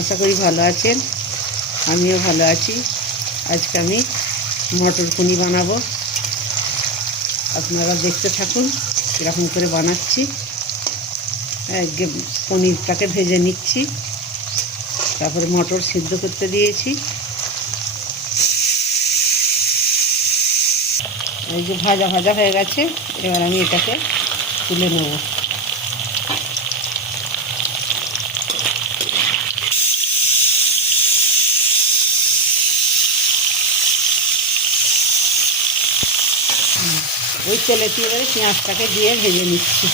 আশা করি ভালো আছেন, আমিও ভালো আছি। আজকে আমি মটর পনির বানাবো, আপনারা দেখতে থাকুন কীরকম করে বানাচ্ছি। পনিরটাকে ভেজে নিচ্ছি, তারপরে মটর সিদ্ধ করতে দিয়েছি। এই যে ভাজা ভাজা হয়ে গেছে, এবার আমি এটাকে তুলে নেব। ওই তেলেতে এবারে পেঁয়াজটাকে দিয়ে ভেজে নিচ্ছি।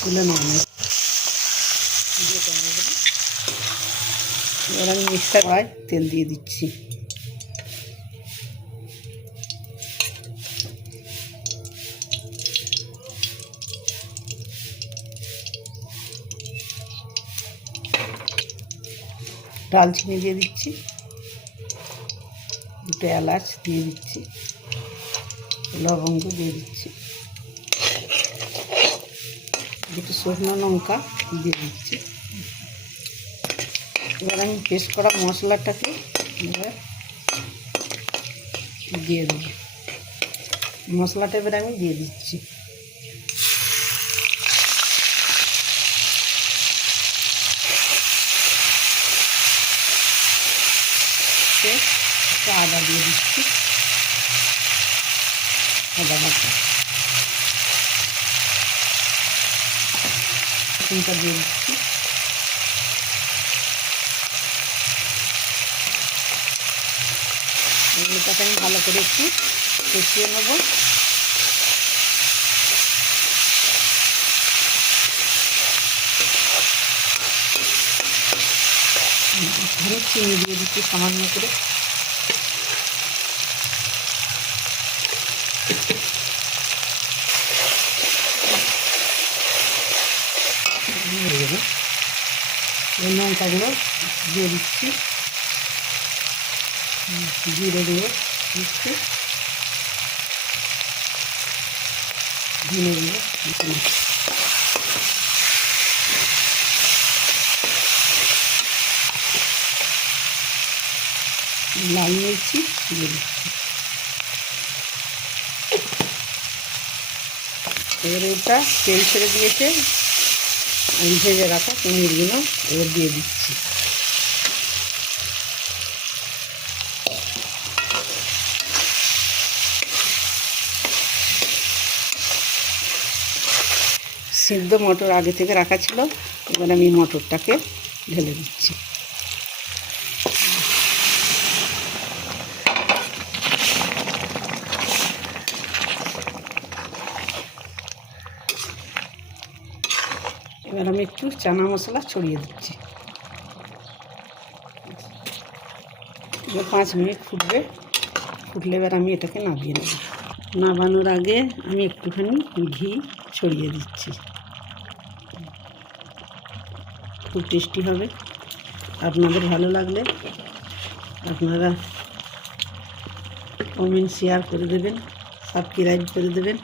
তুলে নেব। এবার আমি মিক্সার কড়াই তেল দিয়ে দিচ্ছি। দালচিনি দিয়ে দিচ্ছি, দুটো এলাচ দিয়ে দিচ্ছি, লবঙ্গ দিয়ে দিচ্ছি, দুটো শুকনো লঙ্কা দিয়ে দিচ্ছি। এবার আমি পেস্ট করা মশলাটাকে দিয়ে দেবো। মশলাটা এবার আমি দিয়ে দিচ্ছি। একটু আদা দিয়ে দিচ্ছি, আদা বাটা চিনটা দিয়ে দিচ্ছি। এটাকে আমি ভালো করে একটু কষিয়ে নেব। এখানে চিনি দিয়ে দিচ্ছি সামান্য করে। লঙ্কাগুলো দিয়ে দিচ্ছি, জিরে দিয়ে দিচ্ছি, ধনে দিয়ে লাল মির্চি দিয়ে দিচ্ছি। এবার এটা তেল ছেড়ে দিয়েছে, আমি ভেজে রাখা পনিরগুলো এবার দিয়ে দিচ্ছি। সিদ্ধ মটর আগে থেকে রাখা ছিল, এবার আমি মটরটাকে ঢেলে দিচ্ছি। এবার আমি একটু চানা মশলা ছড়িয়ে দিচ্ছি। এবার 5 মিনিট ফুটবে, ফুটলে এবার আমি এটাকে নামিয়ে নেব। নামানোর আগে আমি একটুখানি ঘি ছড়িয়ে দিচ্ছি। খুব টেস্টি হবে। আপনাদের ভালো লাগলে আপনারা কমেন্ট শেয়ার করে দেবেন, সাবস্ক্রাইব করে দেবেন।